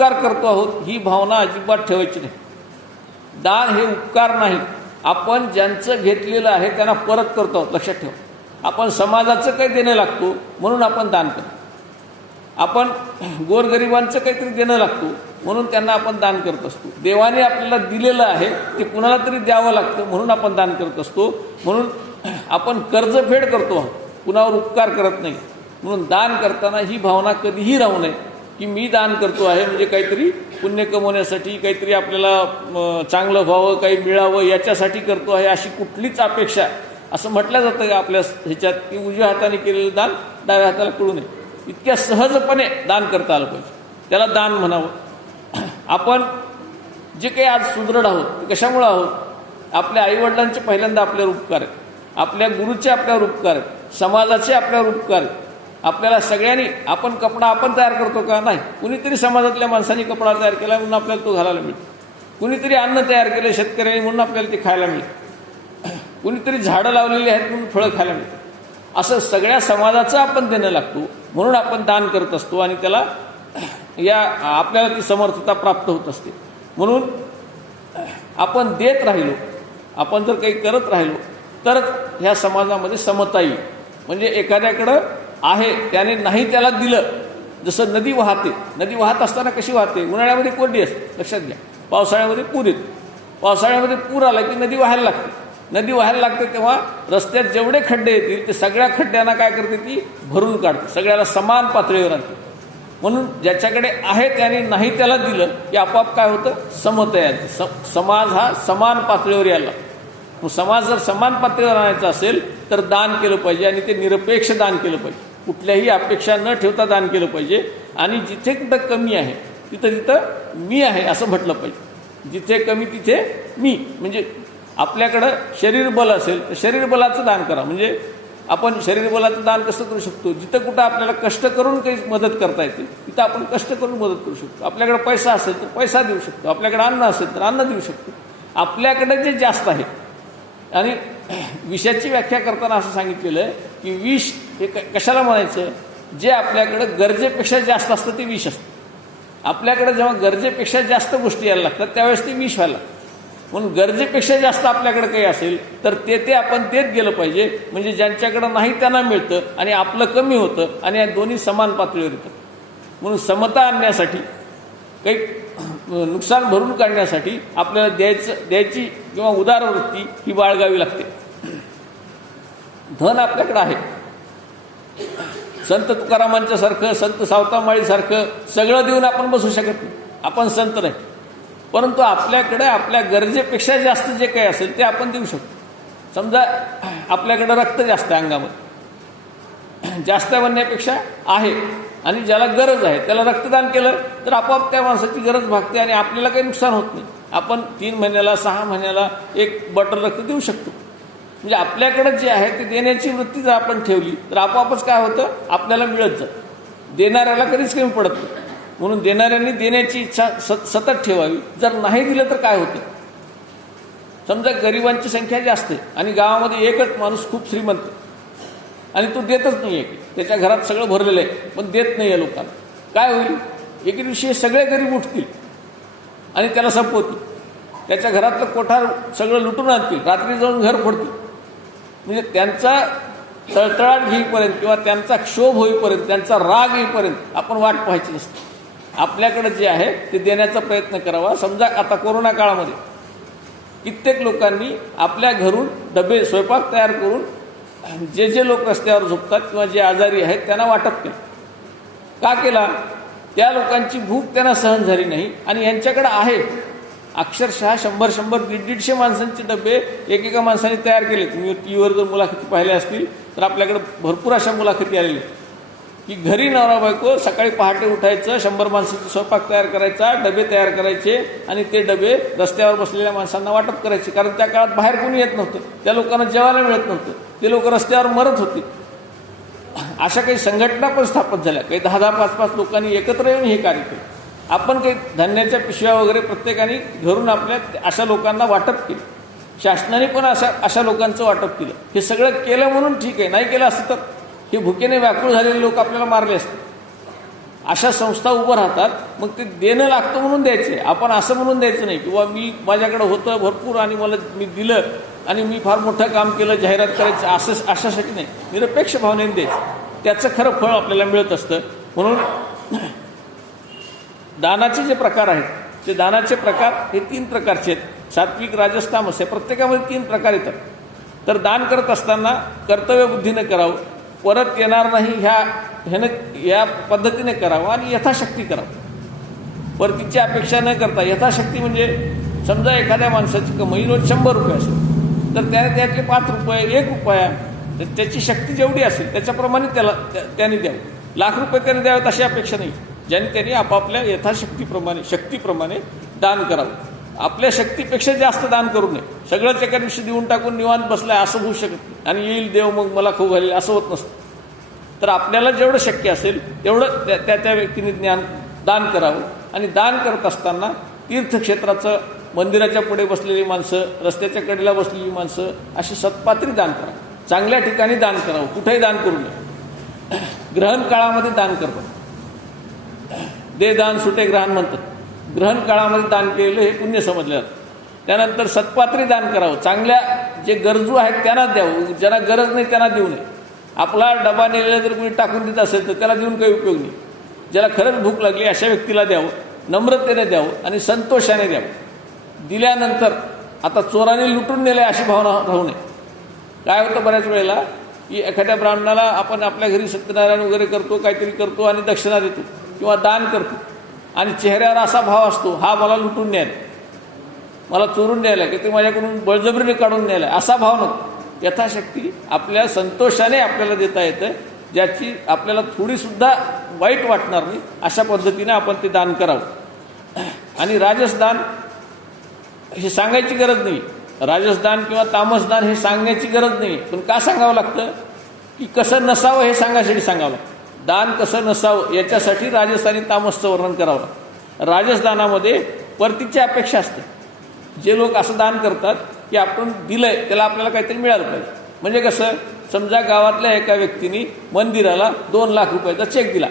उपकार करतो आहोत ही भावना अजिबात ठेवायची नाही. दान हे उपकार नाही, आपण ज्यांचं घेतलेलं आहे त्यांना परत करतो आहोत. लक्षात ठेवा, आपण समाजाचं काही देणं लागतो म्हणून आपण दान करतो. आपण गोरगरिबांचं काहीतरी देणं लागतो म्हणून त्यांना आपण दान करत असतो. देवाने आपल्याला दिलेलं आहे ते कुणाला तरी द्यावं लागतं म्हणून आपण दान करत असतो. म्हणून आपण कर्जफेड करतो आहोत, कुणावर उपकार करत नाही. म्हणून दान करताना ही भावना कधीही राहू नये की मी दान करतो आहे म्हणजे काहीतरी पुण्य कमवण्यासाठी, काहीतरी आपल्याला चांगलं व्हावं, काही मिळावं याच्यासाठी करतो आहे अशी कुठलीच अपेक्षा. असं म्हटलं जातं का आपल्या ह्याच्यात की उजव्या हाताने केलेलं दान डाव्या हाताला कळू नये. इतक्या सहजपणे दान करता आलं पाहिजे, त्याला दान म्हणावं. आपण जे काही आज सुदृढ आहोत ते कशामुळं आहोत? आपल्या आईवडिलांचे पहिल्यांदा आपल्यावर उपकार आहेत, आपल्या गुरुचे आपल्यावर उपकार आहेत, समाजाचे आपल्यावर उपकार आहेत. आपल्याला सगळ्यांनी, आपण कपडा आपण तयार करतो का? नाही. कुणीतरी समाजातल्या माणसांनी कपडा तयार केला म्हणून आपल्याला तो घालायला मिळतो. कुणीतरी अन्न तयार केलं शेतकऱ्यांनी म्हणून आपल्याला ते खायला मिळतं. कुणीतरी झाडं लावलेली आहेत म्हणून फळं खायला मिळतं. असं सगळ्या समाजाचं आपण देणं लागतो म्हणून आपण दान करत असतो आणि त्याला आपल्याला ती समर्थता प्राप्त होत असते. म्हणून आपण देत राहिलो, आपण जर काही करत राहिलो तरच ह्या समाजामध्ये समता येईल. म्हणजे एखाद्याकडं आहे त्याने नाही त्याला दिलं, जसं नदी वाहते, नदी वाहत असताना कशी वाहते? उन्हाळ्यामध्ये कोरडी असते, लक्षात घ्या. पावसाळ्यामध्ये पूर येतो, पावसाळ्यामध्ये पूर आला की नदी वाहायला लागते. नदी व्हायला लागते तेव्हा रस्त्यात जेवढे खड्डे येतील ते सगळ्या खड्ड्यांना काय करते? ती भरून काढते, सगळ्याला समान पातळीवर आणते. म्हणून ज्याच्याकडे आहे त्याने नाही त्याला दिलं की आपोआप काय होतं? समता येते. समाज हा समान पातळीवर यायला. मग समाज जर समान पातळीवर आणायचा असेल तर दान केलं पाहिजे आणि ते निरपेक्ष दान केलं पाहिजे. कुठल्याही अपेक्षा न ठेवता दान केलं पाहिजे. आणि जिथे कुठं कमी आहे तिथं तिथं मी आहे असं म्हटलं पाहिजे. जिथे कमी तिथे मी. म्हणजे आपल्याकडं शरीर बल असेल तर शरीर बलाचं दान करा. म्हणजे आपण शरीर बलाचं दान कसं करू शकतो? जिथं कुठं आपल्याला कष्ट करून काही मदत करता येते तिथं आपण कष्ट करून मदत करू शकतो. आपल्याकडे पैसा असेल तर पैसा देऊ शकतो, आपल्याकडे अन्न असेल तर अन्न देऊ शकतो. आपल्याकडे जे जास्त आहे. आणि विषाची व्याख्या करताना असं सांगितलेलं आहे की विष हे कशाला म्हणायचं? जे आपल्याकडं गरजेपेक्षा जास्त असतं ते विष असतं. आपल्याकडे जेव्हा गरजेपेक्षा जास्त गोष्टी यायला लागतात त्यावेळेस ती विष व्हायला लागतं. म्हणून गरजेपेक्षा जास्त आपल्याकडे काही असेल तर ते आपण देत गेलं पाहिजे. म्हणजे ज्यांच्याकडं नाही त्यांना मिळतं आणि आपलं कमी होतं आणि या दोन्ही समान पातळीवर येतं. म्हणून समता आणण्यासाठी, काही नुकसान भरून काढण्यासाठी आपल्याला द्यायची किंवा उदारवृत्ती ही बाळगावी लागते. धन आपल्याकडं आहे. संत तुकारामांच्या सारखं, संत सावतामाळीसारखं सगळं देऊन आपण बसू शकत नाही, आपण संत नाही. परंतु आपल्याकडे आपल्या गरजेपेक्षा जास्त जे काही असेल ते आपण देऊ शकतो. समजा आपल्याकडं रक्त जास्त आहे, अंगामध्ये जास्त म्हणण्यापेक्षा आहे आणि ज्याला गरज आहे त्याला रक्तदान केलं तर आपोआप त्या माणसाची गरज भागते आणि आपल्याला काही नुकसान होत नाही. आपण 3 महिन्याला 6 महिन्याला 1 बॉटल रक्त देऊ शकतो. म्हणजे आपल्याकडं जे आहे ते देण्याची वृत्ती जर आपण ठेवली तर आपोआपच काय होतं? आपल्याला मिळत जातं. देणाऱ्याला कधीच कमी पडत नाही. म्हणून देणाऱ्यांनी देण्याची इच्छा सतत ठेवावी. जर नाही दिलं तर काय होतं? समजा गरिबांची संख्या जास्त आहे आणि गावामध्ये एकच माणूस खूप श्रीमंत आणि तो देतच नाही आहे, त्याच्या घरात सगळं भरलेलं आहे पण देत नाही आहे लोकांना. काय होईल? एके दिवशी हे सगळे गरीब उठतील आणि त्याला संपवतील. त्याच्या घरातलं कोठार सगळं लुटून आणतील, रात्री जाऊन घर फोडतील. म्हणजे त्यांचा तळतळाट घेईपर्यंत किंवा त्यांचा क्षोभ होईपर्यंत, त्यांचा राग येईपर्यंत आपण वाट पाहायची नसते. आपल्याकडे जे आहे ते देण्याचा प्रयत्न करावा. समजा आता कोरोना काळामध्ये कित्येक लोकांनी आपल्या घरून डबे स्वयंपाक तयार करून जे लोक रस्त्यावर झोपतात किंवा जे आजारी आहेत त्यांना वाटप केलं. का केला? त्या लोकांची भूक त्यांना सहन झाली नाही आणि यांच्याकडे आहे अक्षरशः 100-100, 150 माणसांचे डबे एकेका माणसाने तयार केले. तुम्ही टीव्हीवर जर मुलाखती पाहिल्या असतील तर आपल्याकडे भरपूर अशा मुलाखती आलेल्या की घरी नवरा बायको सकाळी पहाटे उठायचं, 100 माणसाचा स्वयंपाक तयार करायचा, डबे तयार करायचे आणि ते डबे रस्त्यावर बसलेल्या माणसांना वाटप करायचे. कारण त्या काळात बाहेर कोणी येत नव्हतं, त्या लोकांना जेवायला मिळत नव्हतं, ते लोक रस्त्यावर मरत होते. अशा काही संघटना पण स्थापन झाल्या. काही 10-10, 5-5 लोकांनी एकत्र येऊन हे कार्य केलं. आपण काही धान्याच्या पिशव्या वगैरे प्रत्येकाने घरून आपल्या अशा लोकांना वाटप केलं. शासनाने पण अशा लोकांचं वाटप केलं. हे सगळं केलं म्हणून ठीक आहे, नाही केलं असतं तर हे भुकेने व्याकुळ झालेले लोक आपल्याला मारले असते. अशा संस्था उभं राहतात. मग ते देणं लागतं म्हणून द्यायचं आहे, आपण असं म्हणून द्यायचं नाही किंवा मी माझ्याकडे होतं भरपूर आणि मी दिलं आणि मी फार मोठं काम केलं, जाहिरात करायचं असं अशासाठी नाही. निरपेक्ष भावनेने द्यायचं, त्याचं खरं फळ आपल्याला मिळत असतं. म्हणून दानाचे जे प्रकार आहेत ते दानाचे प्रकार हे 3 प्रकारचे आहेत. सात्विक, राजस, तामस हे प्रत्येकामध्ये 3 प्रकार येतात. तर दान करत असताना कर्तव्यबुद्धीने करावं, परत येणार नाही या पद्धतीने करावं आणि यथाशक्ती करावं. परतीची अपेक्षा न करता यथाशक्ती म्हणजे समजा एखाद्या माणसाची कमाई रोज 100 रुपये असेल तर त्यातले 5 रुपये 1 रुपया तर त्याची शक्ती जेवढी असेल त्याच्याप्रमाणे त्याने द्यावं. लाख रुपये त्याने द्यावेत अशी अपेक्षा नाही. त्यांनी आपापल्या शक्तीप्रमाणे दान करावं. आपल्या शक्तीपेक्षा जास्त दान करू नये. सगळंच एका दिवशी देऊन टाकून निवांत बसलाय असं होऊ शकत नाही आणि येईल देव मग मला खाऊ घालेल असं होत नसतं. तर आपल्याला जेवढं शक्य असेल तेवढं त्या व्यक्तीने दान करावं. आणि दान करत असताना तीर्थक्षेत्राचं, मंदिराच्या पुढे बसलेली माणसं, रस्त्याच्या कडेला बसलेली माणसं अशी सत्पात्री दान करावं. चांगल्या ठिकाणी दान करावं, कुठेही दान करू नये. ग्रहण काळामध्ये दान करतात, दे दान सुटे ग्रहण म्हणतात. ग्रहण काळामध्ये दान केलेलं हे पुण्य समजलं जातं. त्यानंतर सत्पात्री दान करावं, चांगल्या जे गरजू आहेत त्यांना द्यावं, ज्यांना गरज नाही त्यांना देऊ नये. आपला डबा नेलेला जर कोणी टाकून देत असेल तर त्याला देऊन काही उपयोग नाही. ज्याला खरंच भूक लागली अशा व्यक्तीला द्यावं, नम्रतेने द्यावं आणि संतोषाने द्यावं. दिल्यानंतर आता चोराने लुटून नेले अशी भावना राहू नये. काय होतं बऱ्याच वेळेला की एखाद्या ब्राह्मणाला आपण आपल्या घरी सत्यनारायण वगैरे करतो, काहीतरी करतो आणि दक्षिणा देतो किंवा दान करतो आणि चेहऱ्यावर असा भाव असतो, हा मला लुटून न्यायला, मला चोरून न्यायला, की ते माझ्याकडून बळजबरीने काढून न्यायला, असा भाव नको. यथाशक्ती आपल्या संतोषाने आपल्याला देता येतं, ज्याची आपल्याला थोडीसुद्धा वाईट वाटणार नाही अशा पद्धतीने आपण ते दान करावं. आणि राजसदान हे सांगायची गरज नाही. राजसदान किंवा तामसदान हे सांगण्याची गरज नाही. पण का सांगावं लागतं की कसं नसावं हे सांगायसाठी सांगावं लागतं. दान कसं नसावं याच्यासाठी राजस आणि तामसचं वर्णन करावं लागतं. राजसदानामध्ये परतीची अपेक्षा असते. जे लोक असं दान करतात की आपण दिलंय त्याला आपल्याला काहीतरी मिळालं पाहिजे. म्हणजे कसं, समजा गावातल्या एका व्यक्तीने मंदिराला 2 लाख रुपयाचा चेक दिला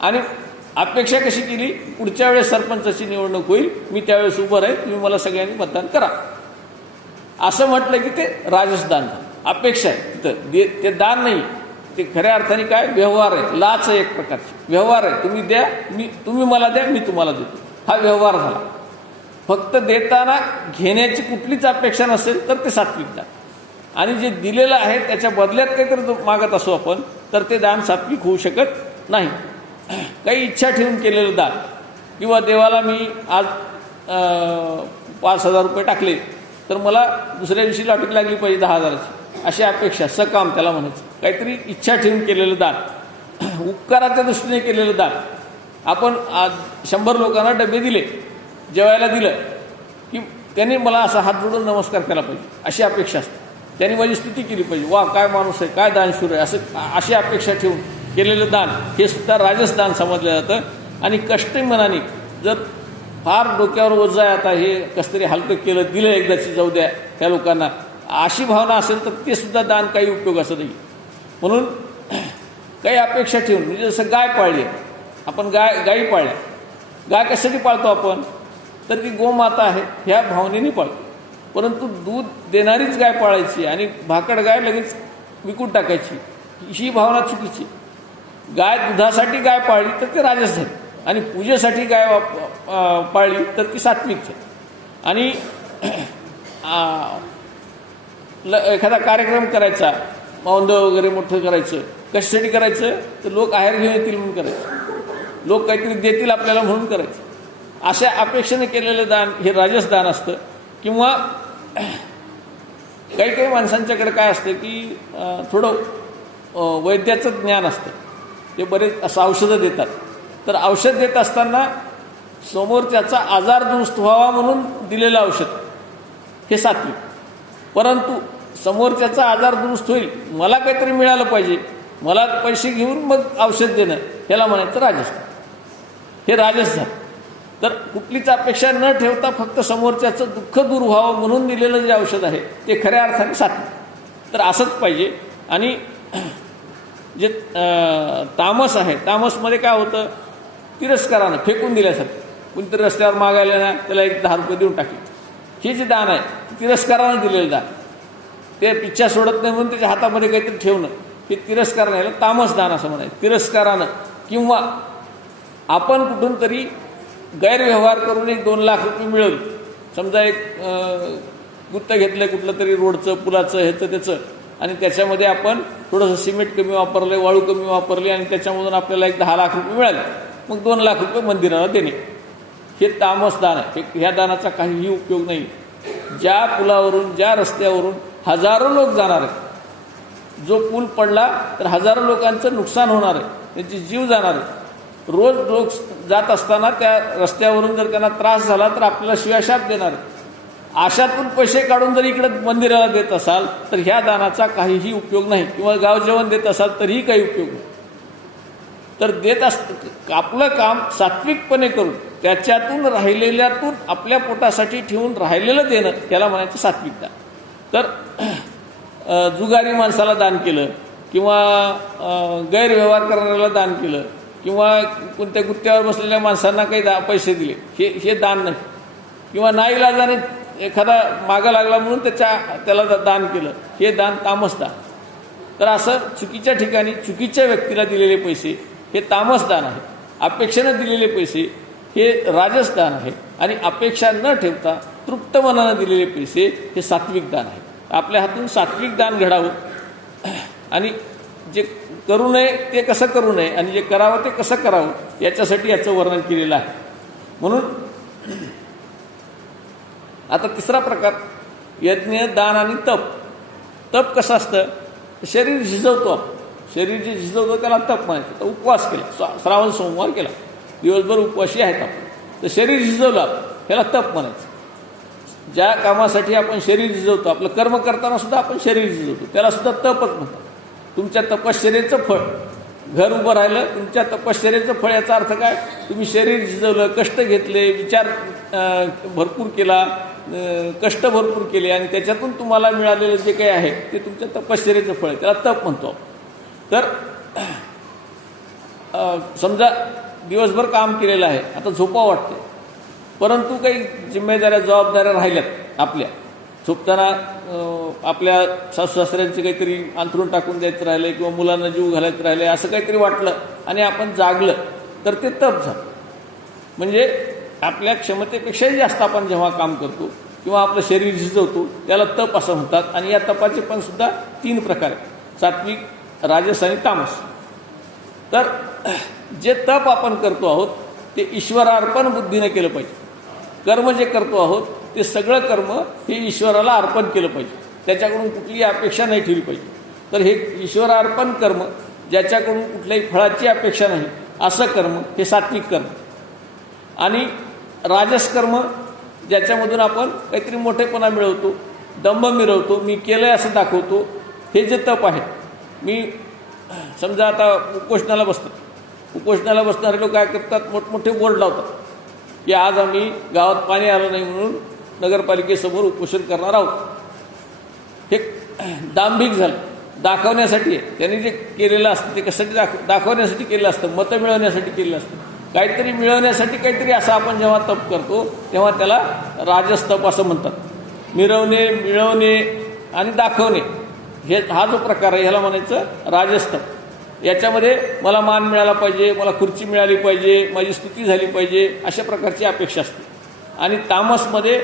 आणि अपेक्षा कशी केली, पुढच्या वेळेस सरपंचाची निवडणूक होईल, मी त्यावेळेस उभं राहील, तुम्ही मला सगळ्यांनी मतदान करा, असं म्हटलं की ते राजसदान झालं. अपेक्षा आहे तिथं, ते दान नाही, ते खऱ्या अर्थाने काय व्यवहार आहे, लाच आहे, एक प्रकारची व्यवहार आहे. तुम्ही द्या, तुम्ही मला द्या, मी तुम्हाला देतो, हा व्यवहार झाला. फक्त देताना घेण्याची कुठलीच अपेक्षा नसेल तर ते सात्विक दान. आणि जे दिलेलं आहे त्याच्या बदल्यात काहीतरी मागत असो आपण, तर ते दान सात्विक होऊ शकत नाही. काही इच्छा ठेवून केलेलं दान किंवा देवाला मी आज 5,000 रुपये टाकले तर मला दुसऱ्या दिवशी लॉटरी लागली पाहिजे 10,000ची, अशी अपेक्षा, सकाम त्याला म्हणायचं. काहीतरी इच्छा ठेवून केलेलं दान, उपकाराच्या दृष्टीने केलेलं दान. आपण आज 100 लोकांना डबे दिले, जेवायला दिलं की त्यांनी मला असा हात जोडून नमस्कार केला पाहिजे अशी अपेक्षा असते. त्यांनी माझी स्तुती केली पाहिजे, वा काय माणूस आहे, काय दानशूर आहे, अशी अपेक्षा ठेवून केलेलं दान हे सुद्धा राजसदान समजलं जातं. आणि कष्टी मनाने जर फार डोक्यावर ओझं आहे, आता हे कसतरी हलकं केलं, दिलं एकदाची, जाऊ द्या त्या लोकांना, अशी भावना असेल तर ते सुद्धा दान काही उपयोगाचं नाही. म्हणून काही अपेक्षा ठेवून, म्हणजे जसं गाय पाळली, आपण गायी पाळल्या, गाय कशासाठी पाळतो आपण, तर ती गोमाता आहे ह्या भावनेने पाळतो. परंतु दूध देणारीच गाय पाळायची आणि भाकड गाय लगेच विकून टाकायची, ही भावना चुकीची. गाय दुधासाठी गाय पाळली तर ती राजस झाली आणि पूजेसाठी गाय पाळली तर ती सात्विक झाली. आणि एखादा कार्यक्रम करायचा, मौंद वगैरे मोठं करायचं, कशासाठी करायचं तर लोक आहेर घेऊन येतील म्हणून करायचं, लोक काहीतरी देतील आपल्याला म्हणून करायचं. अशा अपेक्षेने केलेलं दान हे राजसदान असतं. किंवा काही काही माणसांच्याकडे काय असतं की थोडं वैद्याचं ज्ञान असतं, ते बरेच असं औषधं देतात. तर औषध देत असताना समोरच्याचा आजार दुरुस्त व्हावा म्हणून दिलेलं औषध हे सात्विक. परंतु समोरच्याचा आजार दुरुस्त होईल, मला काहीतरी मिळालं पाहिजे, मला पैसे घेऊन मग औषध देणं, ह्याला म्हणायचं राजसदान, हे राजस झालं. तर कुठलीच अपेक्षा न ठेवता फक्त समोरच्याचं दुःख दूर व्हावं म्हणून दिलेलं जे औषध आहे ते खऱ्या अर्थाने सात्विक. तर असंच पाहिजे. आणि जे तामस आहे, तामसमध्ये काय होतं, तिरस्कारानं फेकून दिल्यासारखं. कोणीतरी रस्त्यावर मागायला ना त्याला एक 10 रुपये देऊन टाकले. हे जे दान आहे तिरस्कारानं दिलेलं दान, ते पिच्छा सोडत नाही म्हणून त्याच्या हातामध्ये काहीतरी ठेवणं, हे तिरस्कार नाही, तामस दान असं म्हणायचं. तिरस्कारानं किंवा आपण कुठून तरी गैरव्यवहार करून एक 2 लाख रुपये मिळवले. समजा एक गुत्त घेतलं कुठलं तरी रोडचं, पुलाचं, ह्याचं त्याचं, आणि त्याच्यामध्ये आपण थोडंसं सिमेंट कमी वापरलं, वाळू कमी वापरली, आणि त्याच्यामधून आपल्याला एक 10 लाख रुपये मिळाले. मग 2 लाख रुपये मंदिराला देणे, हे तामस दान आहे. ह्या दानाचा काहीही उपयोग नाही. ज्या पुलावरून, ज्या रस्त्यावरून हजारो लोक जाणार आहेत, जो पूल पडला तर हजारो लोकांचं नुकसान होणार आहे, त्यांचे जीव जाणार आहे. रोज लोक जात असताना त्या रस्त्यावरून जर त्यांना त्रास झाला तर आपल्याला शिव्याशाप देणार आहे. आशातून पैसे काढून जर इकडे मंदिराला देत असाल तर ह्या दानाचा काहीही उपयोग नाही. किंवा गाव जेवण देत असाल तरीही काही उपयोग नाही. तर देत आपलं काम सात्विकपणे करून त्याच्यातून राहिलेल्यातून आपल्या पोटासाठी ठेवून राहिलेलं देणं, त्याला म्हणायचं सात्विक दान. तर जुगारी माणसाला दान केलं, किंवा गैरव्यवहार करणाऱ्याला दान केलं, किंवा कोणत्या गुत्त्यावर बसलेल्या माणसांना काही पैसे दिले, हे दान नाही. किंवा नाईलाजाने एखादा मागं लागला म्हणून त्याला दान केलं, हे दान तामस दान. तर असं चुकीच्या ठिकाणी चुकीच्या व्यक्तीला दिलेले पैसे हे तामस दान आहे. अपेक्षेनं दिलेले पैसे हे राजस दान आहे. आणि अपेक्षा न ठेवता तृप्त मनानं दिलेले पैसे हे सात्विक दान आहे. आपल्या हातून सात्विक दान घडावं, आणि जे करू नये ते कसं करू नये, आणि जे करावं ते कसं करावं, याच्यासाठी याचं वर्णन केलेलं आहे. म्हणून आता तिसरा प्रकार, यज्ञ, दान आणि तप. तप कसं असतं, शरीर झिजवतो आपण, शरीर जे झिजवतो त्याला तप म्हणायचं. तर उपवास केला, श्रावण सोमवार केला, दिवसभर उपवासी आहेत आपण, तर शरीर झिजवलं आपण, ह्याला तप म्हणायचं. ज्या कामासाठी आपण शरीर झिजवतो, आपलं कर्म करताना सुद्धा आपण शरीर झिजवतो, त्याला सुद्धा तपच म्हणतात. तुमच्या तपश्चर्येचं फळ, घर उभं राहिलं, तुमच्या तपश्चर्येचं फळ. याचा अर्थ काय, तुम्ही शरीर झिजवलं, कष्ट घेतले, विचार भरपूर केला, कष्ट भरपूर केले, आणि त्याच्यातून तुम्हाला मिळालेलं जे काही आहे ते तुमच्या तपश्चर्येचं फळ आहे, त्याला तप म्हणतो. तर समजा दिवसभर काम केलेलं आहे, आता झोपा वाटते, परंतु काही जिम्मेदाऱ्या, जबाबदाऱ्या राहिल्यात आपल्या. झोपताना आपल्या सासूसासऱ्यांचे काहीतरी अंथरूण टाकून द्यायचं राहिलं, किंवा मुलांना जीव घालायचं राहिलं, असं काहीतरी वाटलं आणि आपण जागलं तर ते तप झालं. म्हणजे आपल्या क्षमतेपेक्षाही जास्त आपण जेव्हा काम करतो किंवा आपलं शरीर झिजवतो त्याला तप असं म्हणतात. आणि या तपाचे पण सुद्धा 3 प्रकार आहेत, सात्विक, राजस आणि तामस. तर जे तप आपण करतो आहोत ते ईश्वरार्पण बुद्धीने केलं पाहिजे. कर्म जे करतो आहोत ते सगळं कर्म हे ईश्वराला अर्पण केलं पाहिजे, त्याच्याकडून कुठलीही अपेक्षा नाही ठेवली पाहिजे. तर हे ईश्वरार्पण कर्म, ज्याच्याकडून कुठल्याही फळाची अपेक्षा नाही, असं कर्म हे सात्विक कर्म. आणि राजस कर्म, ज्याच्यामधून आपण काहीतरी मोठेपणा मिळवतो, दंभ मिळवतो, मी केलंय असं दाखवतो, हे जे तप आहे. मी समजा आता उपोषणाला बसतो, उपोषणाला बसणारे लोक काय करतात, मोठमोठे बोर्ड लावतात की आज आम्ही गावात पाणी आलं नाही म्हणून नगरपालिकेसमोर उपोषण करणार आहोत. हे दांभिक झालं, दाखवण्यासाठी आहे. त्यांनी जे केलेलं असतं ते कशासाठी दाखवण्यासाठी केलं असतं, मतं मिळवण्यासाठी केलेलं असतं. काहीतरी मिळवण्यासाठी काहीतरी असं आपण जेव्हा तप करतो तेव्हा त्याला राजस तप असं म्हणतात. मिळवणे, मिळवणे आणि दाखवणे, हा जो प्रकार आहे ह्याला म्हणायचं राजस तप. याच्यामध्ये मला मान मिळाला पाहिजे, मला खुर्ची मिळाली पाहिजे, माझी स्तुती झाली पाहिजे, अशा प्रकारची अपेक्षा असते. आणि तामसमध्ये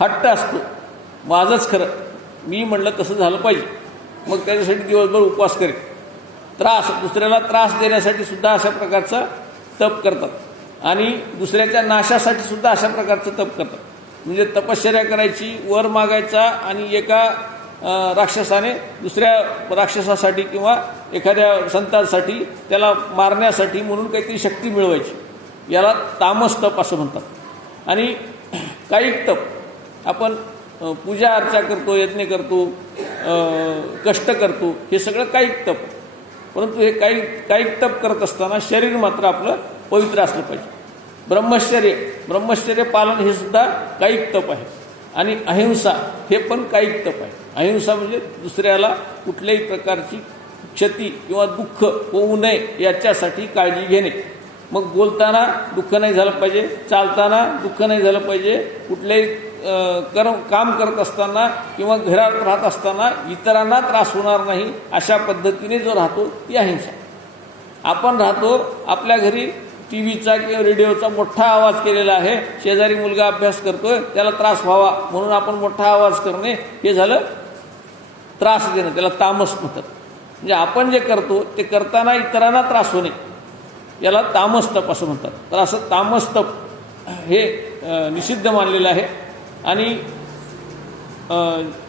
हट्ट असतो, माझंच खरं, मी म्हणलं तसं झालं पाहिजे, मग त्याच्यासाठी दिवसभर उपवास करेल. दुसऱ्याला त्रास देण्यासाठी सुद्धा अशा प्रकारचं तप करतात. आणि दुसऱ्याच्या नाशासाठी सुद्धा अशा प्रकारचं तप करतात. म्हणजे तपश्चर्या करायची, वर मागायचा, आणि एका राक्षसाने दुसऱ्या राक्षसासाठी किंवा एखाद्या संतांसाठी त्याला मारण्यासाठी म्हणून काहीतरी शक्ती मिळवायची, याला तामस तप असं म्हणतात. आणि कायिक तप, आपण पूजा अर्चा करतो, यज्ञ करतो, कष्ट करतो, हे सगळं कायिक तप. परंतु हे कायिक तप करत असताना शरीर मात्र आपलं पवित्र असलं पाहिजे. ब्रह्मचर्य पालन हे सुद्धा कायिक तप आहे. आणि अहिंसा हे पण कायिक तप आहे. अहिंसा म्हणजे दुसऱ्याला कुठल्याही प्रकारची क्षती किंवा दुःख होऊ नये याच्यासाठी काळजी घेणे. मग बोलताना दुःख नाही झालं पाहिजे, चालताना दुःख नाही झालं पाहिजे, कुठल्याही काम करत असताना किंवा घरात राहत असताना इतरांना त्रास होणार नाही अशा पद्धतीने जो राहतो ती अहिंसा. आपण राहतो आपल्या घरी टी व्हीचा किंवा रेडिओचा मोठा आवाज केलेला आहे, शेजारी मुलगा अभ्यास करतोय त्याला त्रास व्हावा म्हणून आपण मोठा आवाज करणे हे झालं त्रास देणं, त्याला तामस म्हणतात. म्हणजे आपण जे करतो ते करताना इतरांना त्रास होणे याला तामस्तप असं म्हणतात. तर असं तामस्तप हे निषिद्ध मानलेलं आहे. आणि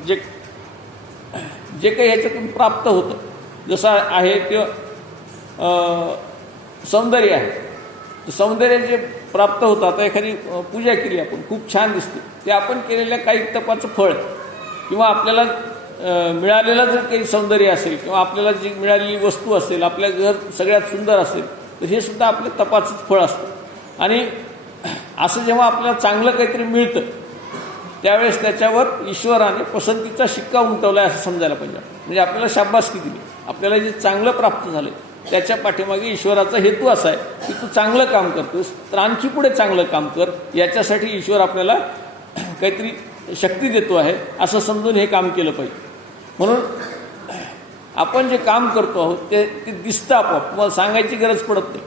जे जे काही ह्याच्यातून प्राप्त होतं जसं आहे किंवा सौंदर्य आहे, तर सौंदर्य जे प्राप्त होतं, आता एखादी पूजा केली आपण खूप छान दिसते, ते आपण केलेल्या काही तपाचं फळ किंवा आपल्याला मिळालेलं जर काही सौंदर्य असेल किंवा आपल्याला जी मिळालेली वस्तू असेल, आपल्या घर सगळ्यात सुंदर असेल, तर हे सुद्धा आपल्या तपाचंच फळ असतं. आणि असं जेव्हा आपल्याला चांगलं काहीतरी मिळतं त्यावेळेस त्याच्यावर ईश्वराने पसंतीचा शिक्का उमटवला आहे असं समजायला पाहिजे. म्हणजे आपल्याला शाबासकी दिली, आपल्याला जे चांगलं प्राप्त झालं त्याच्या पाठीमागे ईश्वराचा हेतू असा आहे की तू चांगलं काम करतोस तर आणखी पुढे चांगलं काम कर, याच्यासाठी ईश्वर आपल्याला काहीतरी शक्ती देतो आहे असं समजून हे काम केलं पाहिजे. म्हणून आपण जे काम करतो आहोत ते दिसतं आपोआप, तुम्हाला सांगायची गरज पडत नाही.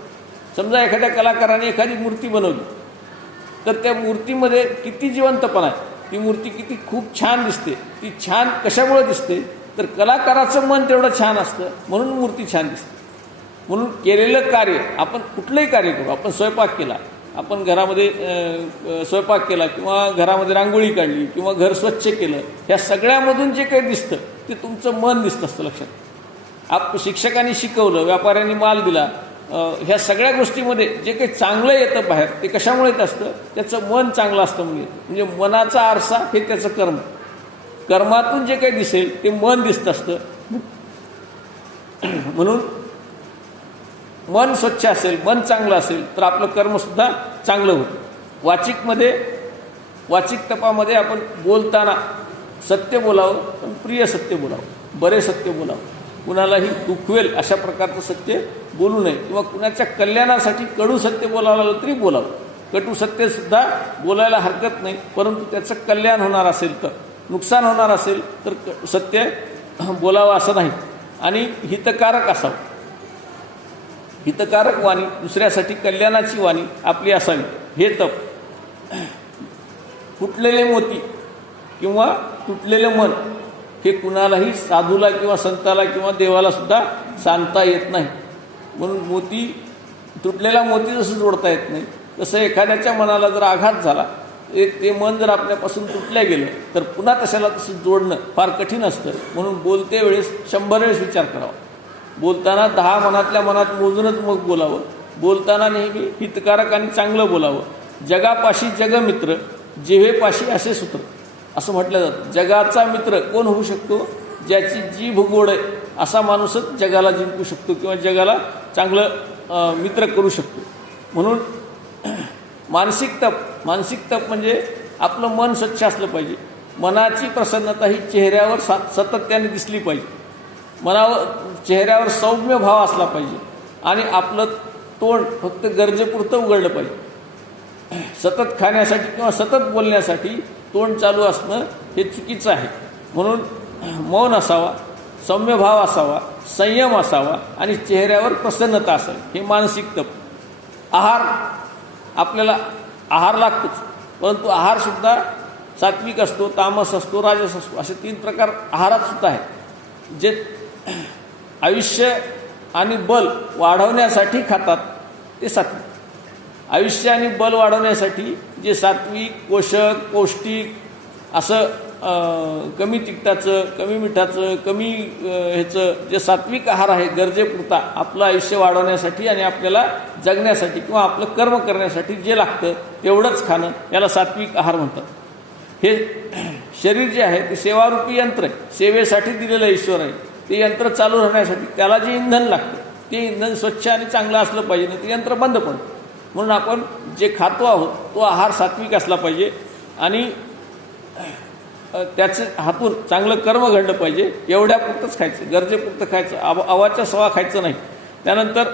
समजा एखाद्या कलाकाराने एखादी मूर्ती बनवली तर त्या मूर्तीमध्ये किती जिवंतपणा आहे, ती मूर्ती किती खूप छान दिसते. ती छान कशामुळे दिसते तर कलाकाराचं मन तेवढं छान असतं म्हणून मूर्ती छान दिसते. म्हणून केलेलं कार्य, आपण कुठलंही कार्य करू, आपण स्वयंपाक केला, आपण घरामध्ये स्वयंपाक केला किंवा घरामध्ये रांगोळी काढली किंवा घर स्वच्छ केलं, ह्या सगळ्यामधून जे काही दिसतं ते तुमचं मन दिसतं असतं. लक्षात, शिक्षकांनी शिकवलं, व्यापाऱ्यांनी माल दिला, ह्या सगळ्या गोष्टीमध्ये जे काही चांगलं येतं बाहेर ते कशामुळे येत असतं, त्याचं मन चांगलं असतं म्हणून येतं. म्हणजे मनाचा आरसा हे त्याचं कर्म, कर्मातून जे काही दिसेल ते मन दिसतं असतं. म्हणून मन स्वच्छ असेल, मन चांगलं असेल तर आपलं कर्मसुद्धा चांगलं होतं. वाचिक तपामध्ये आपण बोलताना सत्य बोलावं, पण प्रिय सत्य बोलावं, बरे सत्य बोलावं, कुणालाही दुखवेल अशा प्रकारचं सत्य बोलू नये किंवा कुणाच्या कल्याणासाठी कडू सत्य बोलावं लागलं तरी बोलावं. कटू सत्यसुद्धा बोलायला हरकत नाही, परंतु त्याचं कल्याण होणार असेल तर, नुकसान होणार असेल तर सत्य बोलावं असं नाही. आणि हितकारक असावं, हितकारक वाणी, दुसऱ्यासाठी कल्याणाची वाणी आपली असावी. हे तप. फुटलेले मोती किंवा तुटलेलं मन हे कुणालाही साधूला किंवा संताला किंवा देवाला सुद्धा सांगता येत नाही. म्हणून तुटलेला मोती जसं जोडता येत नाही तसं एखाद्याच्या मनाला जर आघात झाला, ते मन जर आपल्यापासून तुटल्या गेलं तर पुन्हा तशाला तसं जोडणं फार कठीण असतं. म्हणून बोलते वेळेस 100 वेळेस विचार करावा. बोलताना 10 मनातल्या मनात मोजूनच मग बोलावं. बोलताना नेहमी हितकारक आणि चांगलं बोलावं. जगापाशी जगमित्र, जिव्हेपाशी असे सूत्र असं म्हटलं जातं. जगाचा मित्र कोण होऊ शकतो, ज्याची जीभ गोड आहे असा माणूसच जगाला जिंकू शकतो किंवा जगाला चांगलं मित्र करू शकतो. म्हणून मानसिक तप म्हणजे आपलं मन स्वच्छ असलं पाहिजे. मनाची प्रसन्नता ही चेहऱ्यावर सातत्याने दिसली पाहिजे. चेहऱ्यावर सौम्य भाव असला पाहिजे आणि आपलं तोंड फक्त गरजेपुरतं उघडलं पाहिजे. सतत खाण्यासाठी किंवा सतत बोलण्यासाठी तोंड चालू असणं हे चुकीचं आहे. म्हणून मौन असावा, सौम्य भाव असावा, संयम असावा आणि चेहऱ्यावर प्रसन्नता असावी. हे मानसिक तप. आपल्याला आहार लागतोच, परंतु आहारसुद्धा सात्विक असतो, तामस असतो, राजस असतो, असे 3 प्रकार आहारात सुद्धा आहेत. जे आयुष्य आणि बल वाढवण्यासाठी खातात ते सात्विक. आयुष्य आणि बल वाढवण्यासाठी जे सात्विक, पोषक, पौष्टिक असं कमी तिखटाचं, कमी मिठाचं, कमी ह्याचं जे सात्विक आहार आहे गरजेपुरता आपलं आयुष्य वाढवण्यासाठी आणि आपल्याला जगण्यासाठी किंवा आपलं कर्म करण्यासाठी जे लागतं तेवढंच खाणं याला सात्विक आहार म्हणतात. हे शरीर जे आहे ते सेवारूपी यंत्र आहे, सेवेसाठी दिलेलं ईश्वर आहे. ते यंत्र चालू राहण्यासाठी त्याला जे इंधन लागतं ते इंधन स्वच्छ आणि चांगलं असलं पाहिजे, नाही ते यंत्र बंद पडतं. म्हणून आपण जे खातो आहोत तो आहार सात्विक असला पाहिजे. आणि त्याचं हातून चांगलं कर्म घडलं पाहिजे, एवढ्यापुरतंच खायचं, गरजेपुरतं खायचं, अवाच्या सवा खायचं नाही. त्यानंतर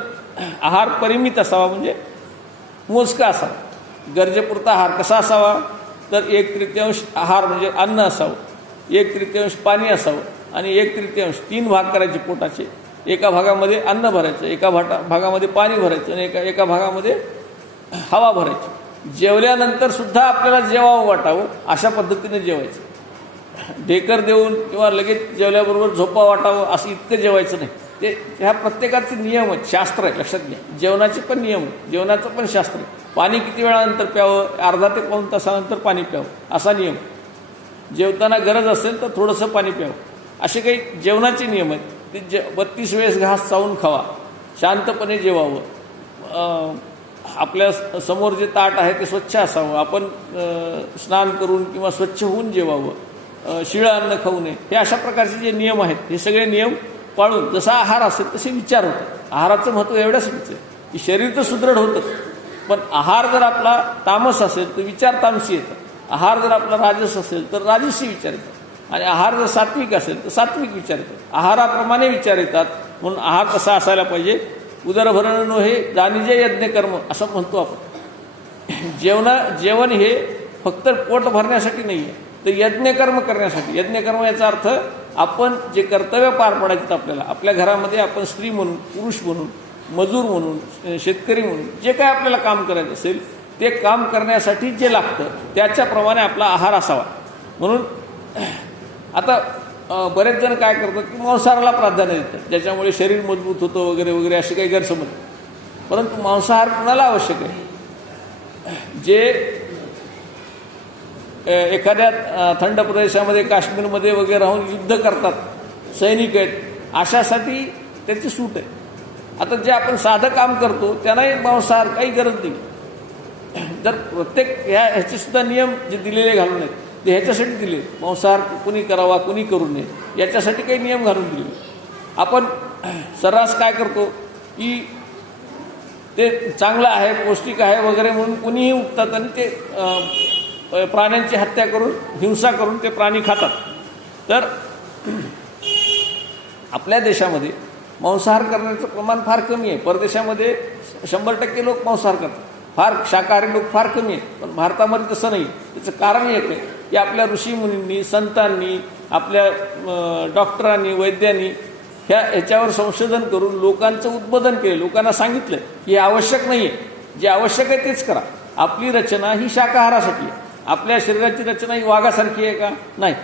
आहार परिमित असावा, म्हणजे मोजका असावा. गरजेपुरता आहार कसा असावा, तर 1/3 आहार म्हणजे अन्न असावं, 1/3 पाणी असावं आणि 1/3 3 भाग करायचे पोटाचे. एका भागामध्ये अन्न भरायचं, एका भागामध्ये पाणी भरायचं आणि एका भागामध्ये हवा भरायची. जेवल्यानंतर सुद्धा आपल्याला जेवावं वाटावं अशा पद्धतीने जेवायचं. ढेकर देऊन किंवा लगेच जेवल्याबरोबर झोपा वाटावं असं इतकं जेवायचं नाही. ते ह्या प्रत्येकाचे नियम आहेत, शास्त्र आहे, लक्षात घ्या. जेवणाचे पण नियम आहे, जेवणाचं पण शास्त्र आहे. पाणी किती वेळानंतर प्यावं, अर्धा ते पाऊण तासानंतर पाणी प्यावं असा नियम. जेवताना गरज असेल तर थोडंसं पाणी प्यावं, असे काही जेवणाचे नियम आहेत. ते 32 वेळेस घास चावून खावा, शांतपणे जेवावं, आपल्या समोर जे ताट आहे ते स्वच्छ असावं, आपण स्नान करून किंवा स्वच्छ होऊन जेवावं, शिळं अन्न खाऊ नये. हे अशा प्रकारचे जे नियम आहेत, हे सगळे नियम पाळून जसा आहार असेल तसे विचार होतात. आहाराचं महत्त्व एवढ्यासाठीच आहे की शरीर तर सुदृढ होतंच, पण आहार जर आपला तामस असेल तर विचार तामसी येतात, आहार जर आपला राजस असेल तर राजसी विचार येतात, आणि आहार जर सात्विक असेल तर सात्विक विचार येतात. आहाराप्रमाणे विचार येतात. म्हणून आहार कसा असायला पाहिजे, उदरभरण हे दानिजे यज्ञ कर्म असं म्हणतो आपण. जेवण हे फक्त पोट भरण्यासाठी नाही आहे, तर यज्ञकर्म करण्यासाठी. यज्ञकर्म याचा अर्थ आपण जे कर्तव्य पार पडायचं आपल्याला आपल्या घरामध्ये, आपण स्त्री म्हणून, पुरुष म्हणून, मजूर म्हणून, शेतकरी म्हणून जे काय आपल्याला काम करायचं असेल ते काम करण्यासाठी जे लागतं त्याच्याप्रमाणे आपला आहार असावा. म्हणून आता बरेच जण काय करतात की मांसाहाराला प्राधान्य देतात, ज्याच्यामुळे शरीर मजबूत होतं वगैरे वगैरे असे काही गैरसमज. परंतु मांसाहार कुणाला आवश्यक आहे? जे एखाद्या थंड प्रदेशामध्ये, काश्मीरमध्ये वगैरे राहून युद्ध करतात, सैनिक आहेत, अशासाठी त्याची सूट आहे. आता जे आपण साधं काम करतो त्यांनाही मांसाहार काही गरज नाही. जर प्रत्येक ह्याचे सुद्धा नियम जे दिलेले घालून आहेत ते ह्याच्यासाठी दिले, मांसाहार कुणी करावा कुणी करू नये याच्यासाठी काही नियम घालून दिले. आपण सर्रास काय करतो की ते चांगलं आहे, पौष्टिक आहे वगैरे म्हणून कुणीही उठतात आणि ते प्राण्यांची हत्या करून, हिंसा करून ते प्राणी खातात. तर आपल्या देशामध्ये मांसाहार करण्याचं प्रमाण फार कमी आहे. परदेशामध्ये 100% लोक मांसाहार करतात, फार शाकाहारी लोक फार कमी आहेत. पण भारतामध्ये तसं नाही. त्याचं कारण एक आहे की आपल्या ऋषीमुनींनी, संतांनी, आपल्या डॉक्टरांनी, वैद्यांनी ह्याच्यावर संशोधन करून लोकांचं उद्बोधन केलं, लोकांना सांगितलं की हे आवश्यक नाही आहे, जे आवश्यक आहे तेच करा. आपली रचना ही शाकाहारासाठी आहे. आपल्या शरीराची रचना ही वाघासारखी आहे का? नाही.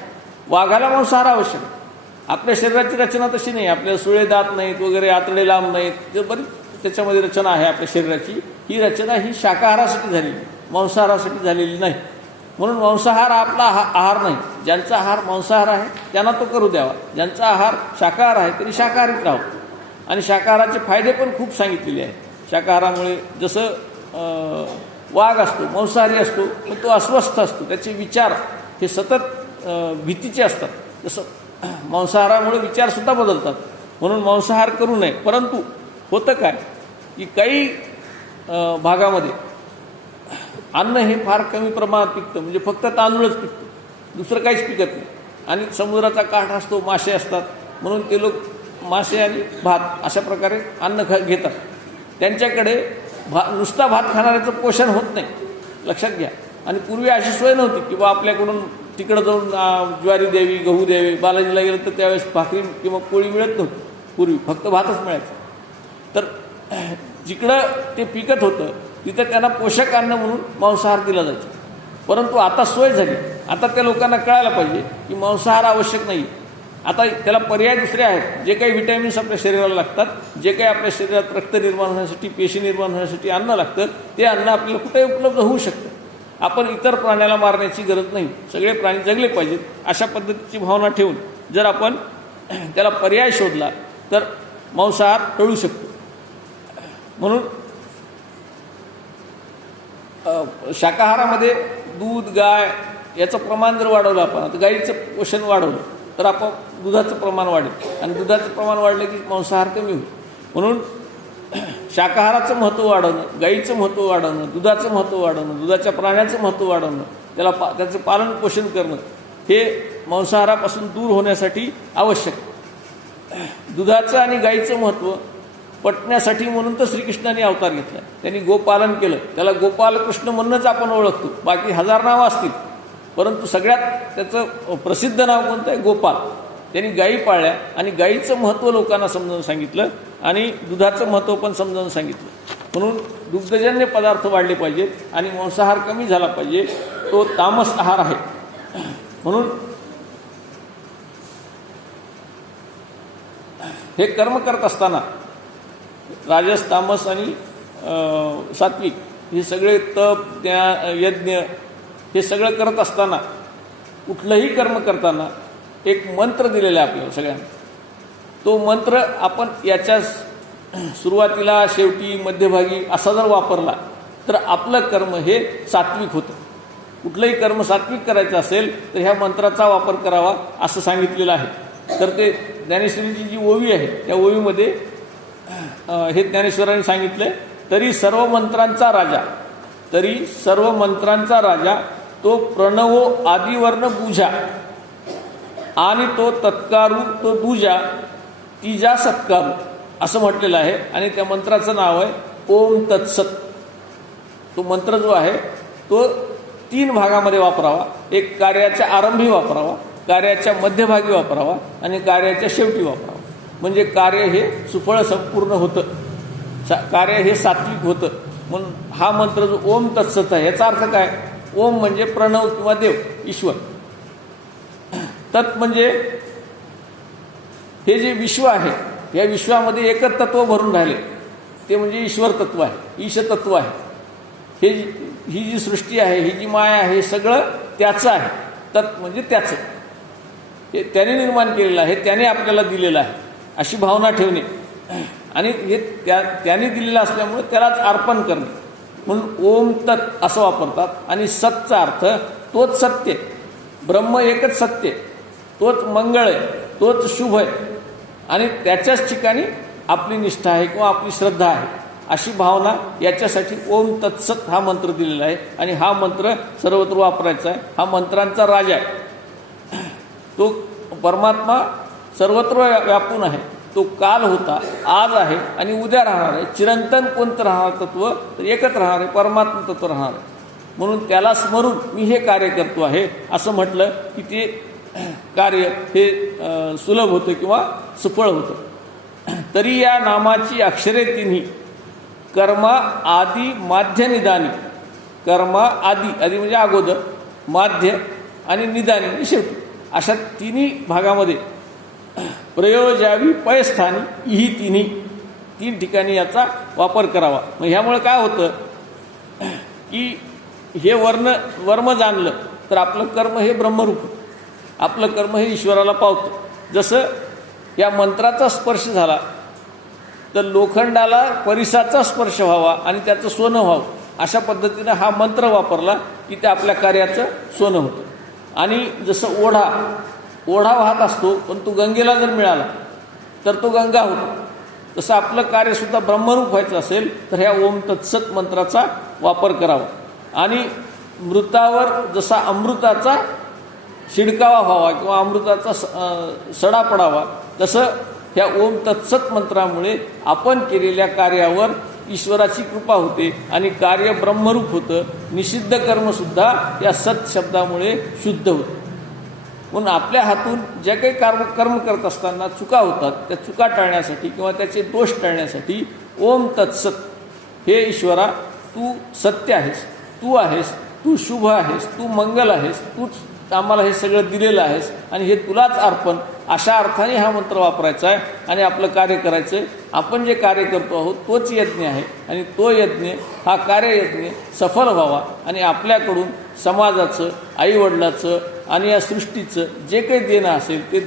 वाघाला मांसाहार आवश्यक आहे. आपल्या शरीराची रचना तशी नाही. आपल्या सुळे दात नाहीत वगैरे, आतडे लांब नाहीत, ते बरीच त्याच्यामध्ये रचना आहे आपल्या शरीराची. ही रचना ही शाकाहारासाठी झालेली, मांसाहारासाठी झालेली नाही. म्हणून मांसाहार आपला आहार नाही. ज्यांचा आहार मांसाहार आहे त्यांना तो करू द्यावा, ज्यांचा आहार शाकाहार आहे तरी शाकाहारीत राहावं. आणि शाकाहाराचे फायदे पण खूप सांगितलेले आहेत. शाकाहारामुळे जसं वाघ असतो, मांसाहारी असतो, पण तो अस्वस्थ असतो, त्याचे विचार हे सतत भीतीचे असतात. तसं मांसाहारामुळे विचारसुद्धा बदलतात. म्हणून मांसाहार करू नये. परंतु होतं काय की काही भागामध्ये अन्न हे फार कमी प्रमाणात पिकतं, म्हणजे फक्त तांदूळच पिकतो, दुसरं काहीच पिकत नाही. आणि समुद्राचा काठ असतो, मासे असतात, म्हणून ते लोक मासे आणि भात अशा प्रकारे अन्न घेतात. त्यांच्याकडे नुसता भात खाणाऱ्याचं पोषण होत नाही, लक्षात घ्या. आणि पूर्वी अशी सोय नव्हती की बा आपल्याकडून तिकडं जाऊन ज्वारी द्यावी, गहू द्यावे. बालाजीला गेलं तर त्यावेळेस भाकरी किंवा पोळी मिळत नव्हती, पूर्वी फक्त भातच मिळायचा. तर जिकडं ते पिकत होतं तिथं त्यांना पोषक अन्न म्हणून मांसाहार दिला जायचा. परंतु आता सोय झाली. आता त्या लोकांना कळायला पाहिजे की मांसाहार आवश्यक नाही. आता त्याला पर्याय दुसरे आहेत. जे काही व्हिटॅमिन्स आपल्या शरीराला लागतात, जे काही आपल्या शरीरात रक्त निर्माण होण्यासाठी, पेशी निर्माण होण्यासाठी अन्न लागतं, ते अन्न आपल्याला कुठे उपलब्ध होऊ शकतं. आपण इतर प्राण्याला मारण्याची गरज नाही. सगळे प्राणी जगले पाहिजेत अशा पद्धतीची भावना ठेवून जर आपण त्याला पर्याय शोधला तर मांसाहार टळू शकतो. म्हणून शाकाहारामध्ये दूध, गाय याचं प्रमाण जर वाढवलं आपण, आता गाईचं पोषण वाढवलं तर आपण दुधाचं प्रमाण वाढेल, आणि दुधाचं प्रमाण वाढलं की मांसाहार कमी होईल. म्हणून शाकाहाराचं महत्त्व वाढवणं, गाईचं महत्त्व वाढवणं, दुधाचं महत्त्व वाढवणं, दुधाच्या प्राण्याचं महत्त्व वाढवणं, त्याचं पालन पोषण करणं, हे मांसाहारापासून दूर होण्यासाठी आवश्यक. दुधाचं आणि गाईचं महत्त्व पटण्यासाठी म्हणून तर श्रीकृष्णाने अवतार घेतला. त्यांनी गोपालन केलं. त्याला गोपालकृष्ण म्हणूनच आपण ओळखतो. बाकी हजार नावं असतील, परंतु सगळ्यात त्याचं प्रसिद्ध नाव कोणतं आहे? गोपाल. त्यांनी गायी पाळल्या आणि गायीचं महत्त्व लोकांना समजावून सांगितलं आणि दुधाचं महत्त्व पण समजावून सांगितलं. म्हणून दुग्धजन्य पदार्थ वाढले पाहिजेत आणि मांसाहार कमी झाला पाहिजे. तो तामस आहार आहे. म्हणून हे कर्म करत असताना राजस, तामस आणि सात्विक हे सगळे तप, यज्ञ हे सगळं करत असताना कुठलंही कर्म करताना एक मंत्र दिलेला आहे आपल्याला सगळ्यांना. तो मंत्र आपण याच्या सुरुवातीला, शेवटी, मध्यभागी असा जर वापरला तर आपलं कर्म हे सात्विक होतं. कुठलंही कर्म सात्विक करायचं असेल तर ह्या मंत्राचा वापर करावा असं सांगितलेलं आहे. तर ते ज्ञानेश्वरीची जी ओवी आहे त्या ओवीमध्ये हे ज्ञानेश्वरांनी सांगितलं आहे, तरी सर्व मंत्रांचा राजा तो प्रणवो आदिवर्ण बुझा आणि तो तत्कारू तो दुजा तिजा सत्कारू असं म्हटलेलं आहे. आणि त्या मंत्राचं नाव आहे ओम तत्सत. तो मंत्र जो आहे तो 3 भागामध्ये वापरावा. एक कार्याच्या आरंभी वापरावा, कार्याच्या मध्यभागी वापरावा आणि कार्याच्या शेवटी वापरावा. म्हणजे कार्य हे सुफळ संपूर्ण होतं, कार्य हे सात्विक होतं. म्हणून हा मंत्र जो ओम तत्सत आहे याचा अर्थ काय? ओम म्हणजे प्रणव किंवा देव, ईश्वर. तत् म्हणजे हे जे विश्व आहे या विश्वामध्ये एकच तत्व भरून राहिले ते म्हणजे ईश्वर तत्व आहे, ईश तत्व आहे. ही जी सृष्टी आहे, ही जी माया आहे, हे सगळं त्याचं आहे. तत् म्हणजे त्याचं, हे त्याने निर्माण केलेलं आहे, त्याने आपल्याला दिलेलं आहे अशी भावना ठेवणे. आणि हे त्याने दिलेलं असल्यामुळे त्यालाच अर्पण करणे. म्हणून ओम तत् असं वापरतात. आणि सतचा अर्थ तोच सत्य, ब्रह्म एकच सत्य, तोच मंगळ आहे, तोच शुभ आहे आणि त्याच्याच ठिकाणी आपली निष्ठा आहे किंवा आपली श्रद्धा आहे अशी भावना. याच्यासाठी ओम तत्सत हा मंत्र दिलेला आहे आणि हा मंत्र सर्वत्र वापरायचा आहे. हा मंत्रांचा राजा आहे. तो परमात्मा सर्वत्र व्यापून आहे. तो काल होता, आज आहे आणि उद्या राहणार आहे. चिरंतन कोणतं राहणार तत्व तर एकच राहणार आहे, परमात्मा तत्व राहणार आहे. म्हणून त्याला स्मरून मी हे कार्य करतो आहे असं म्हटलं की ते कार्य हे सुलभ होतं किंवा सुफळ होतं. तरी या नामाची अक्षरे तिन्ही कर्मा आदी माध्य निदानी. कर्मा आदी म्हणजे अगोदर, माध्य आणि निदानी म्हणजे शेवटी, अशा तिन्ही भागामध्ये प्रयोजावी पयस्थानी ही 3 ठिकाणी याचा वापर करावा. मग ह्यामुळे काय होतं की हे वर्म जाणलं तर आपलं कर्म हे ब्रह्मरूप होतं, आपलं कर्म हे ईश्वराला पावतं. जसं या मंत्राचा स्पर्श झाला तर लोखंडाला परिसाचा स्पर्श व्हावा आणि त्याचं सोनं व्हावं, अशा पद्धतीनं हा मंत्र वापरला की ते आपल्या कार्याचं सोनं होतं. आणि जसं ओढा वाहत असतो पण तो गंगेला जर मिळाला तर तो गंगा होतो, तसं आपलं कार्यसुद्धा ब्रह्मरूप व्हायचं असेल तर ह्या ओम तत्सत मंत्राचा वापर करावा. आणि मृतावर जसा अमृताचा शिडकावा व्हावा किंवा अमृताचा सडा पडावा, तसं ह्या ओम तत्सत मंत्रामुळे आपण केलेल्या कार्यावर ईश्वराची कृपा होते आणि कार्य ब्रह्मरूप होतं. निषिद्ध कर्मसुद्धा या सत शब्दामुळे शुद्ध होतं. म्हणून आपल्या हातून जे काही कर्म करत असताना चुका होतात त्या चुका टाळण्यासाठी किंवा त्याचे दोष टाळण्यासाठी ओम तत्सत, हे ईश्वरा तू सत्य आहेस, तू आहेस, तू शुभ आहेस, तू मंगल आहेस, तूच आम्हाला हे सगळं दिलेलं आहेस आणि हे तुलाच अर्पण, अशा अर्थाने हा मंत्र वापरायचा आहे आणि आपलं कार्य करायचं आहे. आपण जे कार्य करतो आहोत तोच यज्ञ आहे आणि तो यज्ञ हा कार्ययज्ञ सफल व्हावा आणि आपल्याकडून समाजाचं, आईवडिलाचं आणि या सृष्टीचं जे काही देणं असेल ते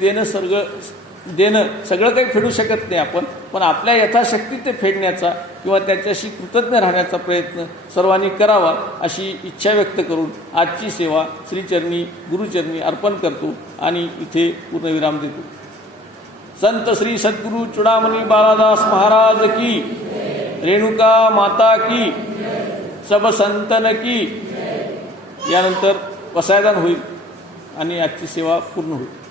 देणं सगळं काही फेडू शकत नाही आपण, पण आपल्या यथाशक्ती ते फेडण्याचा किंवा त्याच्याशी कृतज्ञ राहण्याचा प्रयत्न सर्वांनी करावा अशी इच्छा व्यक्त करून आजची सेवा श्रीचरणी गुरुचरणी अर्पण करतो आणि इथे पूर्णविराम देतो. संत श्री सद्गुरु चुडामणी बालादास महाराज की, रेणुका माता की, सब संतन की. यानंतर वसायदान होईल. आणि आजची सेवा पूर्ण होईल.